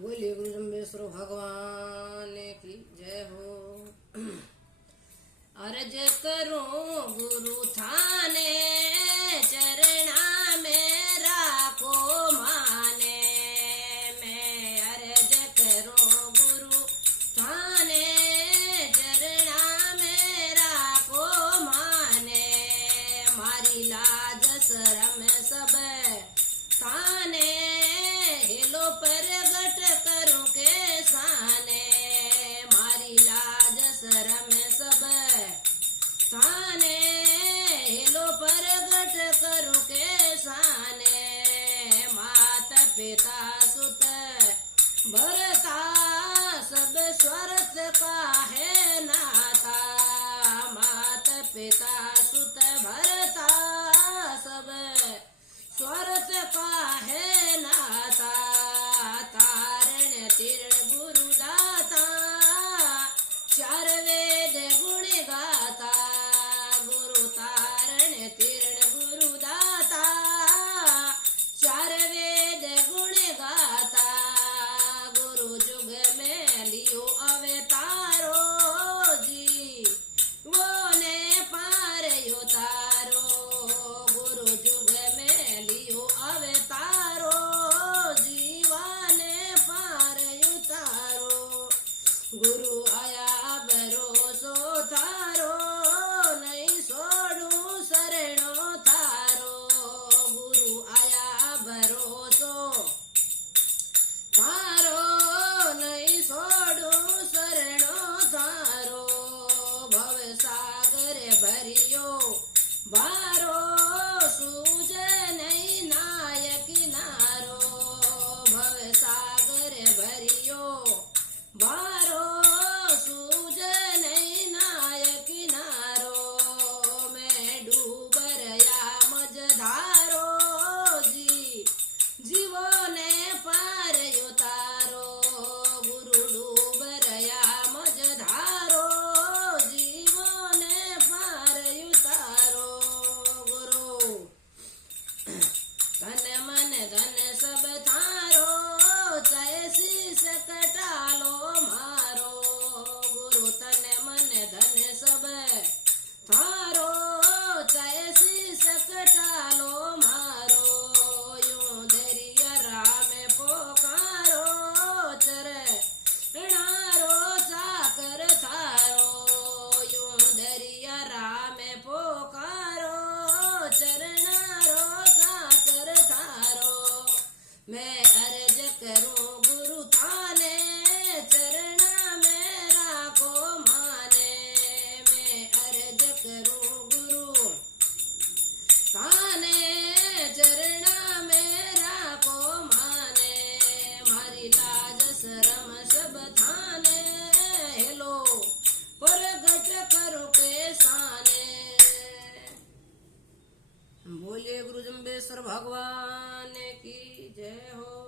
बोलिए गुरु जम्बेश्वर भगवान की जय हो। अर्ज करो गुरु थाने चरणा में राखो माने। मैं अर्ज करो गुरु थाने चरणा में राखो माने। मारी लाज शरम सब थाने हेलो प्रगट करूं के साने। मारी लाज शरम सब थाने हेलो प्रगट करूं के साने। मात पिता सुत भरता सब स्वार्थ का है नाता। मात पिता सुत भरता सब स्वार्थ का है नाता। तारण तीर्ण गुरु दाता चार वेद गुण गाता। गुरु तारण तीर्ण गुरु दाता चार वेद गुण गाता। गुरु जुग में लियो अवतारो जी वो ने पार उतारो। गुरु जुग में लियो अवतारो जीवाने पार उतारो। गुरु आया भरोसो थारो नहीं छोड़ू शरणो थारो। गुरु आया भरोसो थारो नहीं छोड़ू शरणो थारो। भव सागर भरियो बारो सूझ नहीं नायक नारो। भव सागर भरियो बारो सूझ नहीं नायक नारो। मैं डूबरया मझधारो जी जीवो ने पार उतारो। गुरु डूबरया मझधारो जीवो ने पार उतारो। गुरु तन मन धन सब थारो चाहे शीश कटालो मारो। गुरु तन मन धन सब थारो चाहे शीश कटालो मारो। यूं धैर्य राम पोकारो चरणारो चाकर थारो। यूं धैर्य राम पोकारो चरणारो चाकर थारो। मैं अर्ज करूं गुरु थाने चरणा में राखो माने। मैं अर्ज करूं गुरु थाने चरणा में राखो माने। मारी लाज शरम सब थाने हेलो प्रगट करो के साने। बोलिए गुरु जम्बेश्वर भगवान की जय हो।